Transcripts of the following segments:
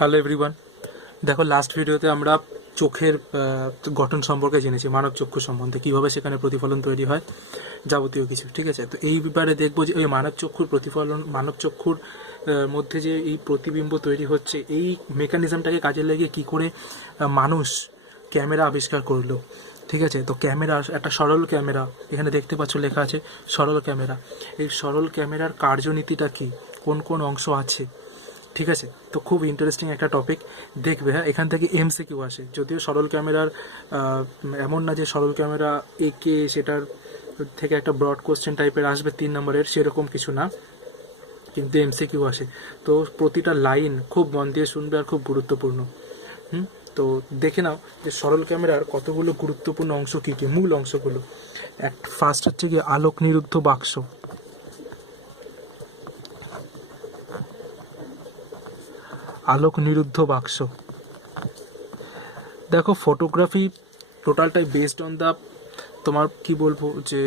Hello everyone, দেখো last ভিডিওতে আমরা চোখের গঠন সম্পর্কে জেনেছি, মানব চক্ষু সম্বন্ধে, কীভাবে সেখানে প্রতিফলন তৈরি হয়, যাবতীয় কিছু। ঠিক আছে, তো এইবারে দেখবো যে ওই মানব চক্ষুর প্রতিফলন, মানব চক্ষুর মধ্যে যে এই প্রতিবিম্ব তৈরি হচ্ছে, এই মেকানিজমটাকে কাজে লাগিয়ে কী করে মানুষ ক্যামেরা আবিষ্কার করলো। ঠিক আছে, তো ক্যামেরা একটা সরল ক্যামেরা, এখানে দেখতে পাচ্ছ লেখা আছে সরল ক্যামেরা। এই সরল ক্যামেরার কার্যনীতিটা কী, কোন কোন অংশ আছে। ঠিক আছে, তো খুব ইন্টারেস্টিং একটা টপিক দেখবে। হ্যাঁ, এখান থেকে এমসিকিউ আসে, যদিও সরল ক্যামেরার এমন না যে সরল ক্যামেরা একে সেটার থেকে একটা ব্রড কোশ্চেন টাইপের আসবে 3 নম্বরের, সেরকম কিছু না, কিন্তু এমসিকিউ আসে। তো প্রতিটা লাইন খুব মন দিয়ে শুনবে আর খুব গুরুত্বপূর্ণ। তো দেখে নাও যে সরল ক্যামেরার কতগুলো গুরুত্বপূর্ণ অংশ কী কী, মূল অংশগুলো। ফার্স্ট হচ্ছে গিয়ে আলোক নিরুদ্ধ বাক্স। আলোক নিরুদ্ধ বাক্স, দেখো ফটোগ্রাফি টোটালটাই বেসড অন দ্য, তোমার কি বলবো যে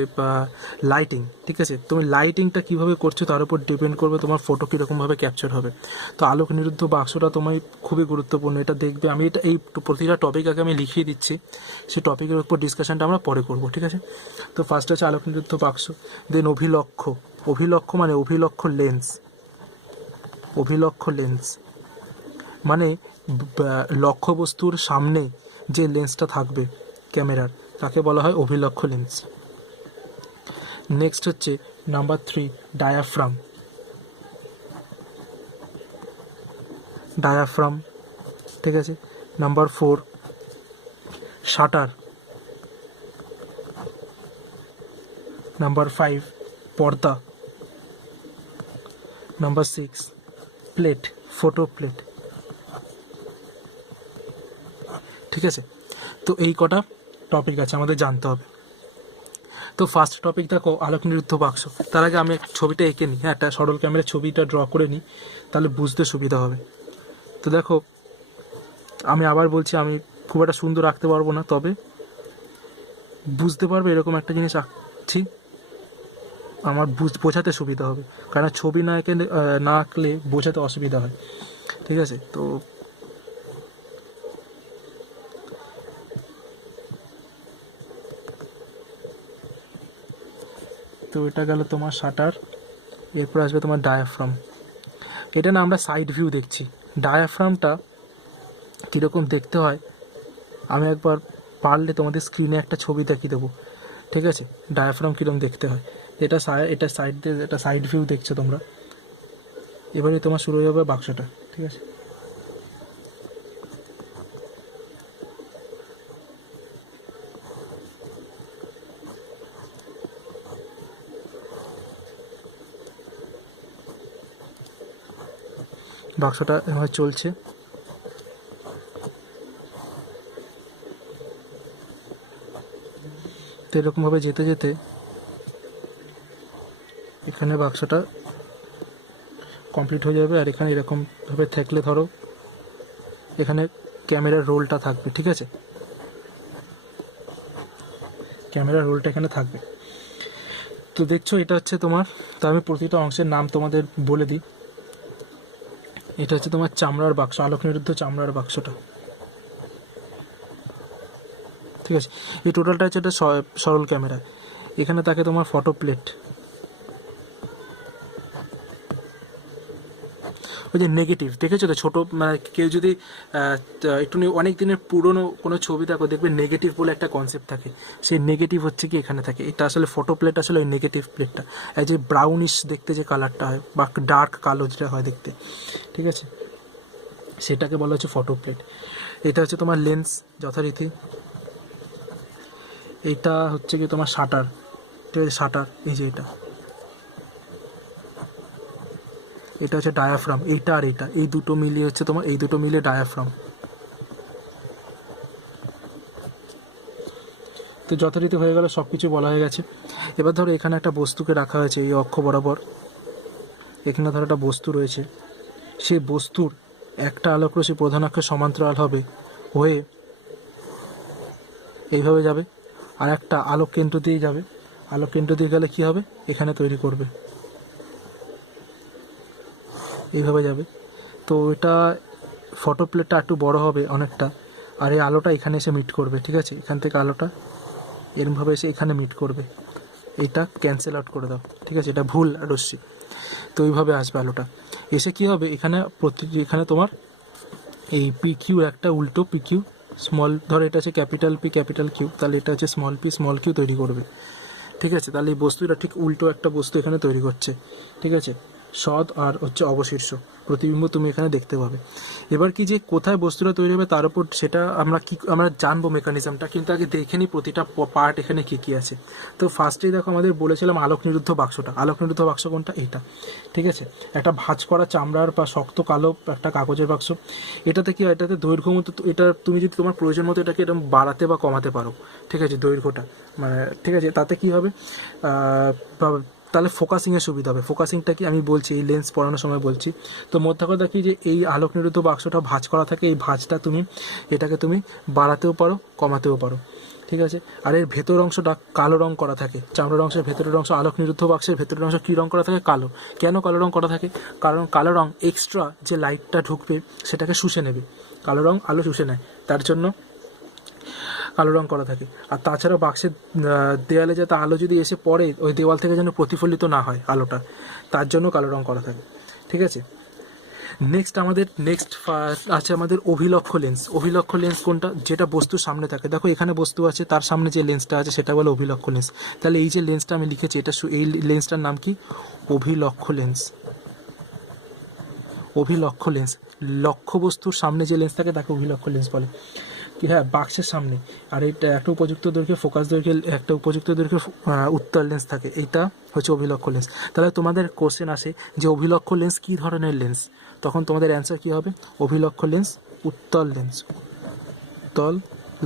লাইটিং। ঠিক আছে, তুমি লাইটিংটা কীভাবে করছো তার উপর ডিপেন্ড করবে তোমার ফটো কীরকমভাবে ক্যাপচার হবে। তো আলোক নিরুদ্ধ বাক্সটা তোমায় খুবই গুরুত্বপূর্ণ, এটা দেখবে। আমি এটা এই প্রতিটা টপিক আগে আমি লিখিয়ে দিচ্ছি, সেই টপিকের উপর ডিসকাশনটা আমরা পরে করবো। ঠিক আছে, তো ফার্স্ট আছে আলোক নিরুদ্ধ বাক্স, দেন অভিলক্ষ। অভিলক্ষ মানে অভিলক্ষ লেন্স। অভিলক্ষ লেন্স মানে লক্ষ্যবস্তুর সামনে যে লেন্সটা থাকবে ক্যামেরার, তাকে বলা হয় অভিলক্ষ লেন্স। নেক্সট হচ্ছে নাম্বার 3 ডায়াফ্রাম। ডায়াফ্রাম, ঠিক আছে। Number 4 shutter. নাম্বার 5 পর্দা। Number 6 plate, photo plate. ঠিক আছে, তো এই কটা টপিক আছে আমাদের জানতে হবে। তো ফার্স্ট টপিক দেখো আলোক নিরুদ্ধ বাক্স। তার আগে আমি ছবিটা এঁকে নিই। হ্যাঁ, একটা সরল ক্যামেরার ছবিটা ড্র করে নিই, তাহলে বুঝতে সুবিধা হবে। তো দেখো, আমি আবার বলছি, আমি খুব একটা সুন্দর আঁকতে পারবো না, তবে বুঝতে পারবে এরকম একটা জিনিস আঁকছি, আমার বোঝাতে সুবিধা হবে। কারণ ছবি না এঁকে না আঁকলে বোঝাতে অসুবিধা হয়। ঠিক আছে, তো এটা গেল তোমার শাটার। এরপর আসবে তোমার ডায়াফ্রাম। এটা না আমরা সাইড ভিউ দেখছি। ডায়াফ্রামটা কীরকম দেখতে হয় আমি একবার পারলে তোমাদের স্ক্রিনে একটা ছবি দেখিয়ে দেবো। ঠিক আছে, ডায়াফ্রাম কীরকম দেখতে হয়। এটা সাইড দিয়ে, এটা সাইড ভিউ দেখছো তোমরা। এবারে তোমার শুরু হয়ে যাবে বাক্সটা। ঠিক আছে, বাক্সটা এভাবে চলছে। তো এরকমভাবে যেতে যেতে এখানে বাক্সটা কমপ্লিট হয়ে যাবে। আর এখানে এরকমভাবে থাকলে ধরো এখানে ক্যামেরার রোলটা থাকবে। ঠিক আছে, ক্যামেরার রোলটা এখানে থাকবে। তো দেখছো এটা হচ্ছে তোমার, তো আমি প্রতিটা অংশের নাম তোমাদের বলে দিই। এটা হচ্ছে তোমার চামড়ার বাক্স, আলোক নিরুদ্ধ চামড়ার বাক্সটা। ঠিক আছে, এই টোটালটা হচ্ছে একটা সরল ক্যামেরা। এখানে থাকে তোমার ফটো প্লেট, ওই যে নেগেটিভ দেখেছো তো, ছোটো, মানে কেউ যদি একটু অনেক দিনের পুরনো কোনো ছবি দেখো, দেখবে নেগেটিভ বলে একটা কনসেপ্ট থাকে। সেই নেগেটিভ হচ্ছে কি এখানে থাকে। এটা আসলে ফটো প্লেট, আসলে ওই নেগেটিভ প্লেটটা, এই যে ব্রাউনিশ দেখতে যে কালারটা হয় বা ডার্ক কালো যেটা হয় দেখতে, ঠিক আছে, সেটাকে বলা হচ্ছে ফটো প্লেট। এটা হচ্ছে তোমার লেন্স যথারীতি। এইটা হচ্ছে কি তোমার শাটার। ঠিক আছে, শাটার, এই যে এটা হচ্ছে ডায়াফ্রাম। এইটা আর এইটা, এই দুটো মিলিয়ে হচ্ছে তোমার, এই দুটো মিলিয়ে ডায়াফ্রাম। তো যথারীতি হয়ে গেল, সব কিছু বলা হয়ে গেছে। এবার ধরো এখানে একটা বস্তুকে রাখা হয়েছে এই অক্ষ বরাবর। এখানে ধরো একটা বস্তু রয়েছে, সেই বস্তুর একটা আলোকরশ্মি প্রধান অক্ষের সমান্তরাল হবে, হয়ে এইভাবে যাবে, আর একটা আলোক কেন্দ্র দিয়ে যাবে। আলোক কেন্দ্র দিয়ে গেলে কী হবে, এখানে তৈরি করবে, এইভাবে যাবে। তো এটা ফটো প্লেটটা একটু বড় হবে অনেকটা, আর এই আলোটা এখানে এসে মিট করবে, ঠিক আছে, এখান থেকে আলোটা এরমভাবে এসে এখানে মিট করবে, এটা ক্যান্সেল আউট করে দাও, ঠিক আছে, এটা ভুল রশ্মি। তো এইভাবে আসবে আলোটা, এসে কী হবে এখানে এখানে তোমার এই পি কিউ একটা উল্টো পি কিউ স্মল, ধরো এটা আছে ক্যাপিটাল পি ক্যাপিটাল কিউ, তাহলে এটা হচ্ছে স্মল পি স্মল কিউ তৈরি করবে, ঠিক আছে। তাহলে এই বস্তুটা ঠিক উল্টো একটা বস্তু এখানে তৈরি করছে, ঠিক আছে। সদ আর হচ্ছে অবশীর্ষ প্রতিবিম্ব তুমি এখানে দেখতে পাবে। এবার কি যে কোথায় বস্তুটা তৈরি হবে তার উপর সেটা আমরা জানবো মেকানিজমটা, কিন্তু আগে দেখে নিই প্রতিটা পার্ট এখানে কী কী আছে। তো ফার্স্টেই দেখো আমাদের বলেছিলাম আলোক নিরুদ্ধ বাক্সটা, আলোক নিরুদ্ধ বাক্স কোনটা, এইটা, ঠিক আছে। একটা ভাঁজ করা চামড়ার বা শক্ত কালো একটা কাগজের বাক্স, এটাতে কি হয়, এটাতে দৈর্ঘ্য মতো এটা তুমি যদি তোমার প্রয়োজন মতো এটাকে এরকম বাড়াতে বা কমাতে পারো, ঠিক আছে, দৈর্ঘ্যটা, মানে ঠিক আছে, তাতে কি হবে তাহলে ফোকাসিংয়ের সুবিধা হবে। ফোকাসিংটা কি আমি বলছি এই লেন্স পড়ানোর সময় বলছি। তো মোদ্দা কথা কি যে এই আলোক নিরুদ্ধ বাক্সটা ভাঁজ করা থাকে, এই ভাঁজটা এটাকে তুমি বাড়াতেও পারো কমাতেও পারো, ঠিক আছে। আর এর ভেতর অংশটা কালো রং করা থাকে, চামড়ার অংশের ভেতরের অংশ, আলোক নিরুদ্ধ বাক্সের ভেতরের অংশ কী রং করা থাকে, কালো। কেন কালো রং করা থাকে, কারণ কালো রং এক্সট্রা যে লাইটটা ঢুকবে সেটাকে শুষে নেবে, কালো রং আলো শুষে নেয়, তার জন্য কালো রং করা থাকে। আর তাছাড়াও বাক্সের দেওয়ালে যাতে আলো যদি এসে পড়ে ওই দেওয়াল থেকে যেন প্রতিফলিত না হয় আলোটা, তার জন্য কালো রং করা থাকে, ঠিক আছে। নেক্সট আছে আমাদের অভিলক্ষ লেন্স। অভিলক্ষ লেন্স কোনটা, যেটা বস্তুর সামনে থাকে, দেখো এখানে বস্তু আছে তার সামনে যে লেন্সটা আছে সেটা বলে অভিলক্ষ লেন্স। তাহলে এই যে লেন্সটা আমি লিখেছি এই লেন্সটার নাম কি, অভিলক্ষ লেন্স। অভিলক্ষ লেন্স, লক্ষ্য বস্তুর সামনে যে লেন্স থাকে তাকে অভিলক্ষ লেন্স বলে। কি হ্যাঁ, বাক্সের সামনে, আর এইটা একটা উপযুক্ত দৈর্ঘ্যে ফোকাস দৈর্ঘ্যে একটা উপযুক্ত দৈর্ঘ্যে উত্তল লেন্স থাকে, এইটা হচ্ছে অভিলক্ষ লেন্স। তাহলে তোমাদের কোশ্চেন আসে যে অভিলক্ষ লেন্স কী ধরনের লেন্স, তখন তোমাদের অ্যান্সার কী হবে, অভিলক্ষ লেন্স উত্তল লেন্স, উত্তল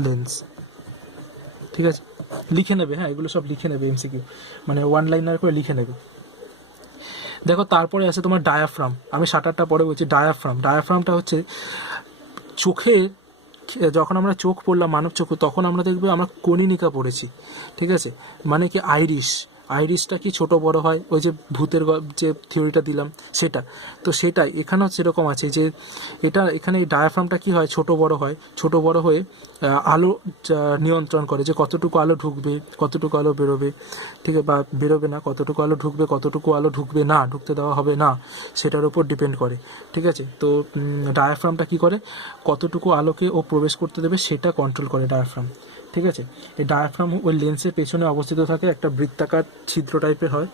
লেন্স, ঠিক আছে। লিখে নেবে, হ্যাঁ এগুলো সব লিখে নেবে, এমসিকিউ মানে ওয়ান লাইনার করে লিখে নেবে। দেখো তারপরে আছে তোমার ডায়াফ্রাম, আমি শাটারটা পরে বলছি। ডায়াফ্রামটা হচ্ছে চোখের, যখন আমরা চোখ পড়লাম মানব চক্ষু তখন আমরা দেখবো আমরা কনীনিকা পড়েছি, ঠিক আছে, মানে কি আইরিসটা কি ছোট বড় হয়, ওই যে ভূতের যে থিওরিটা দিলাম সেটা, তো সেটাই এখানেও সেরকম আছে যে এখানে এই ডায়াফ্রামটা কি হয়, ছোট বড় হয়ে আলো নিয়ন্ত্রণ করে যে কতটুকু আলো ঢুকবে কতটুকু আলো বেরোবে, ঠিক আছে, বা বেরোবে না, কতটুকু আলো ঢুকবে কতটুকু আলো ঢুকবে না, ঢুকতে দেওয়া হবে না, সেটার উপর ডিপেন্ড করে, ঠিক আছে। তো ডায়াফ্রামটা কি করে, কতটুকু আলোকে ও প্রবেশ করতে দেবে সেটা কন্ট্রোল করে ডায়াফ্রাম, ঠিক আছে। এই ডায়াফ্রাম ওই লেন্সের পেছনে অবস্থিত থাকে, একটা বৃত্তাকার ছিদ্র টাইপের হয়,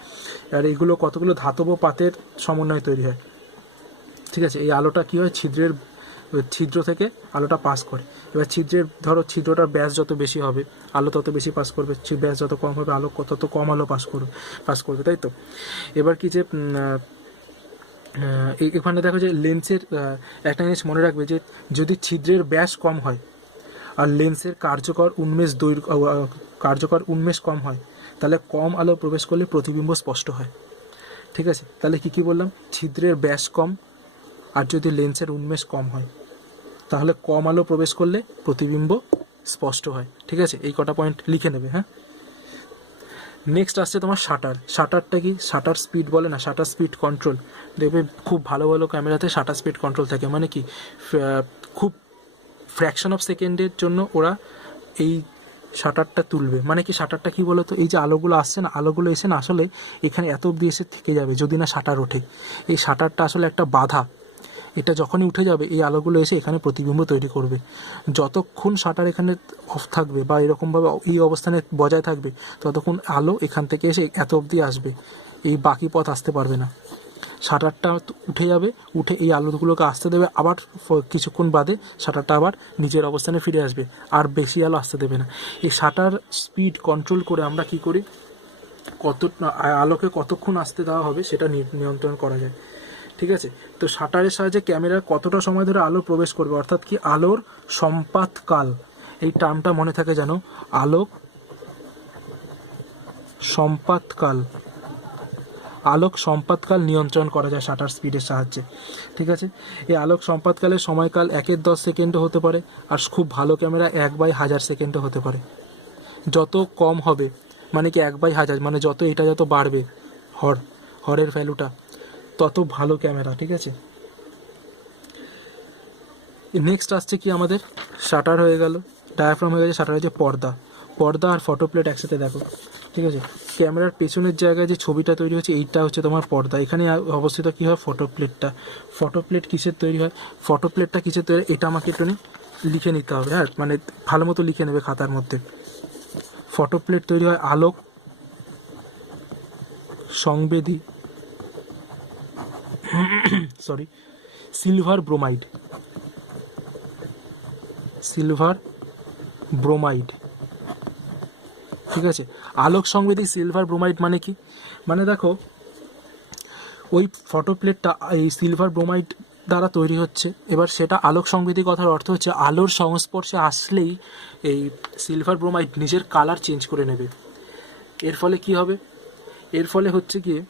আর এইগুলো কতগুলো ধাতব পাতের সমন্বয়ে তৈরি হয়, ঠিক আছে। এই আলোটা কী হয়, ছিদ্র থেকে আলোটা পাস করে। এবার ছিদ্রটার ব্যাস যত বেশি হবে আলো তত বেশি পাস করবে, ব্যাস যত কম হবে আলো তত কম আলো পাস করবে, তাই তো। এবার কি যে এখানে দেখো যে লেন্সের একটা জিনিস মনে রাখবে যে যদি ছিদ্রের ব্যাস কম হয় আর লেন্সের কার্যকর উন্মেষ কম হয় তাহলে কম আলো প্রবেশ করলে প্রতিবিম্ব স্পষ্ট হয়, ঠিক আছে। তাহলে কী বললাম, ছিদ্রের ব্যাস কম আর যদি লেন্সের উন্মেষ কম হয় তাহলে কম আলো প্রবেশ করলে প্রতিবিম্ব স্পষ্ট হয়, ঠিক আছে। এই কটা পয়েন্ট লিখে নেবে, হ্যাঁ। নেক্সট আসছে তোমার শাটারটা কি, শাটার স্পিড বলে না, শাটার স্পিড কন্ট্রোল, দেখবে খুব ভালো ক্যামেরাতে শাটার স্পিড কন্ট্রোল থাকে, মানে কি খুব ফ্র্যাকশন অফ সেকেন্ডের জন্য ওরা এই শাটারটা তুলবে, মানে কি শাটারটা কি বলো তো, এই যে আলোগুলো আসছে না, আলোগুলো এসে না আসলে এখানে এত অবধি এসে থেকে যাবে যদি না শাটার ওঠে, এই শাটারটা আসলে একটা বাধা, এটা যখনই উঠে যাবে এই আলোগুলো এসে এখানে প্রতিবিম্ব তৈরি করবে, যতক্ষণ শাটার এখানে অফ থাকবে বা এরকমভাবে এই অবস্থানে বজায় থাকবে ততক্ষণ আলো এখান থেকে এসে এত অবধি আসবে, এই বাকি পথ আসতে পারবে না। শাটারটা উঠে যাবে, উঠে এই আলোগুলোকে আসতে দেবে, আবার কিছুক্ষণ বাদে শাটারটা আবার নিজের অবস্থানে ফিরে আসবে, আর বেশি আলো আসতে দেবে না। এই শাটার স্পিড কন্ট্রোল করে আমরা কি করি, আলোকে কতক্ষণ আসতে দেওয়া হবে সেটা নিয়ন্ত্রণ করা যায়, ঠিক আছে। তো শাটারের সাহায্যে ক্যামেরা কতটা সময় ধরে আলো প্রবেশ করবে, অর্থাৎ কি আলোর সম্পাতকাল, এই টার্মটা মনে থাকে যেন, আলোক সম্পাতকাল নিয়ন্ত্রণ করা যায় শাটার স্পিডের সাহায্যে, ঠিক আছে। এই আলোক সম্পাতকালের সময়কাল 1/10 সেকেন্ডও হতে পারে, আর খুব ভালো ক্যামেরা 1/1000 সেকেন্ডও হতে পারে। যত কম হবে মানে কি 1/1000, মানে এটা যত বাড়বে হরের ভ্যালুটা তত ভালো ক্যামেরা, ঠিক আছে। নেক্সট আসছে কি আমাদের, শাটার হয়ে গেল, ডায়াফ্রাম হয়ে গেছে, শাটার হয়েছে পর্দা। পর্দা আর ফটো প্লেট একসাথে দেখো, ঠিক আছে। ক্যামেরার পেছনের জায়গায় যে ছবিটা তৈরি হচ্ছে এইটা হচ্ছে তোমার পর্দা, এখানে অবস্থিত কী হয় ফটো প্লেটটা। ফটো প্লেট কিসের তৈরি হয়, ফটো প্লেটটা কিসের তৈরি, এটা আমাকে একটু লিখে নিতে হবে, হ্যাঁ, মানে ভালো মতো লিখে নেবে খাতার মধ্যে। ফটো প্লেট তৈরি হয় আলোক সংবেদী sorry silver bromide, silver bromide, ঠিক আছে। আলোক সংবেদী সিলভার ব্রোমাইড মানে কি, মানে দেখো ওই ফটো প্লেটটা এই সিলভার ব্রোমাইড দ্বারা তৈরি হচ্ছে, এবার সেটা আলোক সংবেদী কথার অর্থ হচ্ছে আলোর সংস্পর্শে আসলেই এই সিলভার ব্রোমাইড নিজের কালার চেঞ্জ করে নেবে। এর ফলে কি হবে, এর ফলে হচ্ছে গিয়ে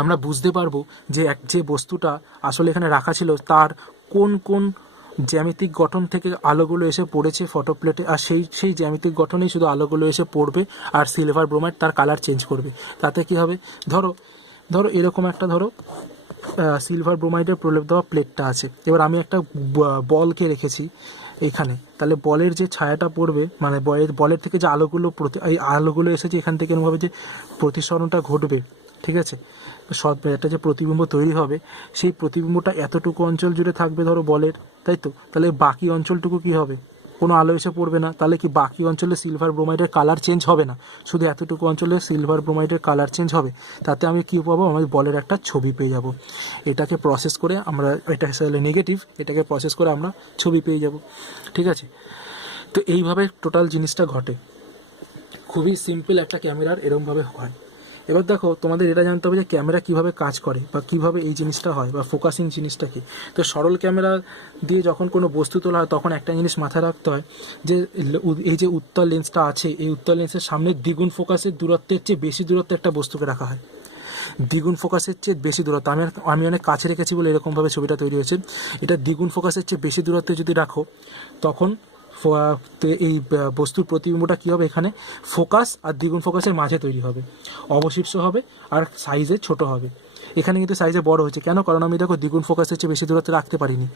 আমরা বুঝতে পারবো যে যে বস্তুটা আসলে এখানে রাখা ছিল তার কোন কোন জ্যামিতিক গঠন থেকে আলোগুলো এসে পড়েছে ফটো প্লেটে, আর সেই জ্যামিতিক গঠনেই শুধু আলোগুলো এসে পড়বে, আর সিলভার ব্রোমাইড তার কালার চেঞ্জ করবে। তাতে কি হবে, ধরো এরকম একটা সিলভার ব্রোমাইডের প্রলেপ দেওয়া প্লেটটা আছে, এবার আমি একটা বলকে রেখেছি এখানে, তাহলে বলের যে ছায়াটা পড়বে, মানে বলের থেকে যে আলোগুলো এই আলোগুলো এসেছে এখান থেকে এরকমভাবে যে প্রতিসরণটা ঘটবে, ঠিক আছে, একটা যে প্রতিবিম্ব তৈরি হবে, সেই প্রতিবিম্বটা এতটুকু অঞ্চল জুড়ে থাকবে ধরো বলের, তাই তো, তাহলে বাকি অঞ্চলটুকু কি হবে, কোনো আলো এসে পড়বে না, তাহলে কি বাকি অঞ্চলে সিলভার ব্রোমাইডের কালার চেঞ্জ হবে না, শুধু এতটুকু অঞ্চলে সিলভার ব্রোমাইডের কালার চেঞ্জ হবে। তাতে আমি কী পাবো, আমি বলের একটা ছবি পেয়ে যাব। এটাকে প্রসেস করে আমরা, এটা আসলে নেগেটিভ, এটাকে প্রসেস করে আমরা ছবি পেয়ে যাব, ঠিক আছে। তো এইভাবে টোটাল জিনিসটা ঘটে, খুবই সিম্পল একটা ক্যামেরার এরকমভাবে হয়। এবার দেখো তোমাদের এটা জানতে হবে যে ক্যামেরা কীভাবে কাজ করে বা কীভাবে এই জিনিসটা হয় বা ফোকাসিং জিনিসটা কী। তো সরল ক্যামেরা দিয়ে যখন কোনো বস্তু তোলা হয় তখন একটা জিনিস মাথায় রাখতে হয় যে এই যে উত্তল লেন্সটা আছে, এই উত্তল লেন্সের সামনে দ্বিগুণ ফোকাসের দূরত্বের চেয়ে বেশি দূরত্বে একটা বস্তুকে রাখা হয়, দ্বিগুণ ফোকাসের চেয়ে বেশি দূরত্ব। আমি অনেক কাছে রেখেছি বলে এরকমভাবে ছবিটা তৈরি হয়েছে। এটা দ্বিগুণ ফোকাসের চেয়ে বেশি দূরত্বে যদি রাখো তখন এই বস্তুর প্রতিবিম্বটা কী হবে, এখানে ফোকাস আর দ্বিগুণ ফোকাসের মাঝে তৈরি হবে, অবশিষ্ট হবে আর সাইজে ছোট হবে। এখানে কিন্তু সাইজে বড় হয়েছে কেন, কারণ আমি দেখো দ্বিগুণ ফোকাসের চেয়ে বেশি দূরত্বে রাখতে পারিনি।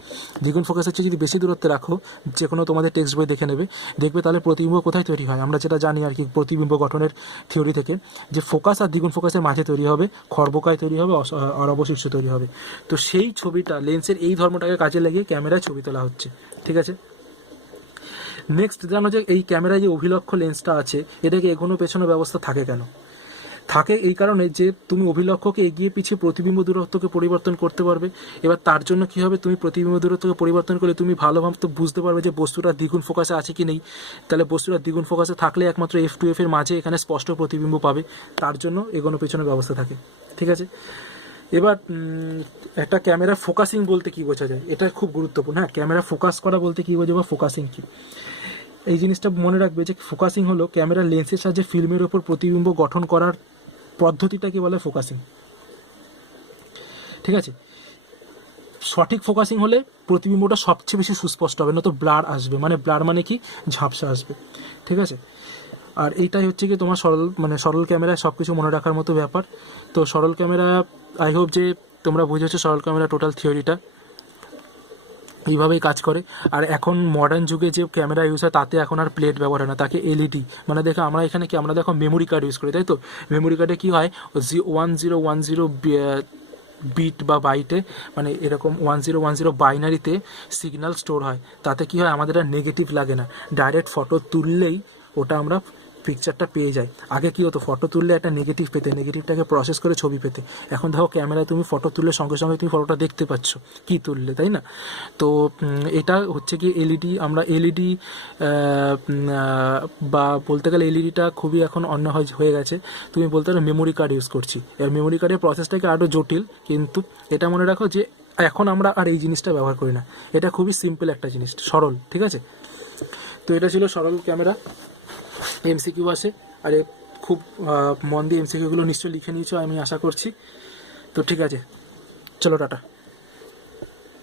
দ্বিগুণ ফোকাসের চেয়ে যদি বেশি দূরত্বে রাখো, যে কোনো তোমাদের টেক্সট বই দেখে নেবে, দেখবে তাহলে প্রতিবিম্ব কোথায় তৈরি হয়, আমরা যেটা জানি আর কি প্রতিবিম্ব গঠনের থিওরি থেকে, যে ফোকাস আর দ্বিগুণ ফোকাসের মাঝে তৈরি হবে, খর্বকায় তৈরি হবে আর অবশিষ্ট তৈরি হবে। তো সেই ছবিটা লেন্সের এই ধর্মটাকে কাজে লাগিয়ে ক্যামেরায় ছবি তোলা হচ্ছে, ঠিক আছে। নেক্সট জানো যে এই ক্যামেরায় যে অভিলক্ষ লেন্সটা আছে এটাকে এগোনো পেছনো ব্যবস্থা থাকে কেন, থাকে এই কারণে যে তুমি অভিলক্ষকে এগিয়ে পিছিয়ে প্রতিবিম্ব দূরত্বকে পরিবর্তন করতে পারবে। এবার তার জন্য কী হবে, তুমি প্রতিবিম্ব দূরত্বকে পরিবর্তন করলে তুমি ভালোভাবে তো বুঝতে পারবে যে বস্তুটা দ্বিগুণ ফোকাসে আছে কি নেই, তাহলে বস্তুটা দ্বিগুণ ফোকাসে থাকলে একমাত্র f2f এর মাঝে এখানে স্পষ্ট প্রতিবিম্ব পাবে, তার জন্য এগোনো পেছনো ব্যবস্থা থাকে, ঠিক আছে। এবার একটা ক্যামেরা ফোকাসিং বলতে কী বোঝা যায়, এটা খুব গুরুত্বপূর্ণ। হ্যাঁ, ক্যামেরা ফোকাস করা বলতে কী বোঝা বা ফোকাসিং কী, এই জিনিসটা মনে রাখবে যে ফোকাসিং হলো ক্যামেরার লেন্সের সাহায্যে ফিল্মের ওপর প্রতিবিম্ব গঠন করার পদ্ধতিটাকে বলে ফোকাসিং, ঠিক আছে। সঠিক ফোকাসিং হলে প্রতিবিম্বটা সবচেয়ে বেশি সুস্পষ্ট হবে, না তো ব্লার আসবে, মানে ব্লার মানে কি, ঝাপসা আসবে, ঠিক আছে। আর এইটাই হচ্ছে কি তোমার সরল ক্যামেরায় সব কিছু মনে রাখার মতো ব্যাপার। তো সরল ক্যামেরা, আই হোপ যে তোমরা বুঝেছো সরল ক্যামেরা টোটাল থিওরিটা এইভাবেই কাজ করে। আর এখন মডার্ন যুগে যে ক্যামেরা ইউজ হয় তাতে এখন আর প্লেট ব্যবহার হয় না, তাকে এলইডি, মানে দেখো আমরা এখানে কি, আমরা দেখো মেমোরি কার্ড ইউজ করি, তাই তো। মেমোরি কার্ডে কী হয়, 1010 বিট বা বাইটে, মানে এরকম 1010 বাইনারিতে সিগন্যাল স্টোর হয়। তাতে কী হয়, আমাদের আর নেগেটিভ লাগে না, ডাইরেক্ট ফটো তুললেই ওটা আমরা পিকচারটা পেয়ে যাই। আগে কী হতো, ফটো তুললে একটা নেগেটিভ পেতে, নেগেটিভটাকে প্রসেস করে ছবি পেতে। এখন দেখো ক্যামেরায় তুমি ফটো তুললে সঙ্গে সঙ্গে তুমি ফটোটা দেখতে পাচ্ছ কী তুললে, তাই না। তো এটা হচ্ছে কি এলইডি, আমরা এলইডি বা বলতে গেলে এলইডিটা খুবই এখন অন্য হয়ে গেছে, তুমি বলতে পারো মেমোরি কার্ড ইউজ করছি। এর মেমোরি কার্ডের প্রসেসটাকে আরও জটিল, কিন্তু এটা মনে রাখো যে এখন আমরা আর এই জিনিসটা ব্যবহার করি না, এটা খুবই সিম্পল একটা জিনিস, সরল, ঠিক আছে। তো এটা ছিল সরল ক্যামেরা। এমসিকিউ আসে, আরে খুব মন দিয়ে এমসিকিউগুলো নিশ্চয়ই লিখে নিয়েছো আমি আশা করছি। তো ঠিক আছে, চলো টাটা।